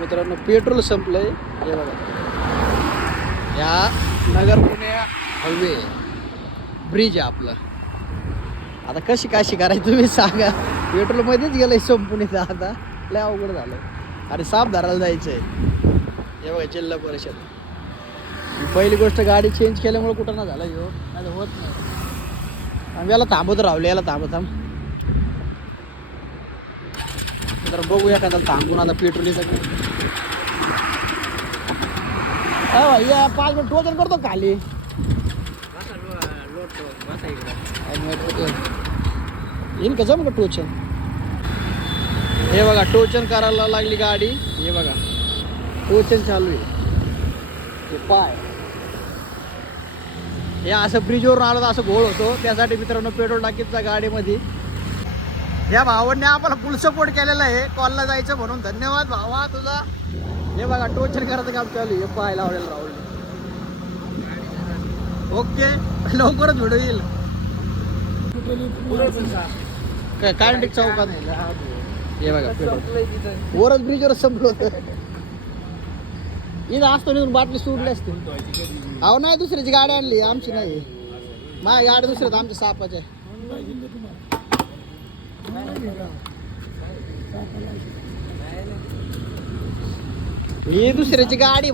मित्रांनो पेट्रोल संपलंय. हे बघा या नगर पुणे हायवे ब्रिज आहे आपलं. आता कशी करायची तुम्ही सांगा. पेट्रोल मध्येच गेलंय संपून इथं. आता लय अवघड झालं. अरे साफ धरायला जायचंय. हे बघा जिल्हा परिषद. पहिली गोष्ट गाडी चेंज केल्यामुळे कुठं ना झालं ह्यो, नाही तर होत नाही. आम्ही याला थांबत राहलो. याला थांब तर बघू एखादा थांबून आता पेट्रोल येतं. या 5 मिनिट टोचन करतो खाली. येईन का जम का टोचन. हे बघा टोचन करायला लागली गाडी. हे बघा टोचन चालू आहे. पाय हे असं ब्रिजवरून आलं तर असं घोळ होतो. त्यासाठी मित्रांनो पेट्रोल टाकीचा गाडीमध्ये. या भावांनी आम्हाला फुल सपोर्ट केलेला आहे कॉलला जायचं म्हणून. धन्यवाद भावा तुझा. हे बघा टोचन करायचं काम चालू आहे. पाय लावलेलं राहुल. ओके लवकरच व्हिडिओ येईल. काय चौकात हे बघा वरच ब्रिजवर संपलं होतं. इथं असतो निघून बाटली सोडली असते. अहो नाही दुसऱ्याची गाडी आणली आमची नाही. माझी गाडी दुसऱ्याच आमच्या सापाच्या. ही दुसऱ्याची गाडी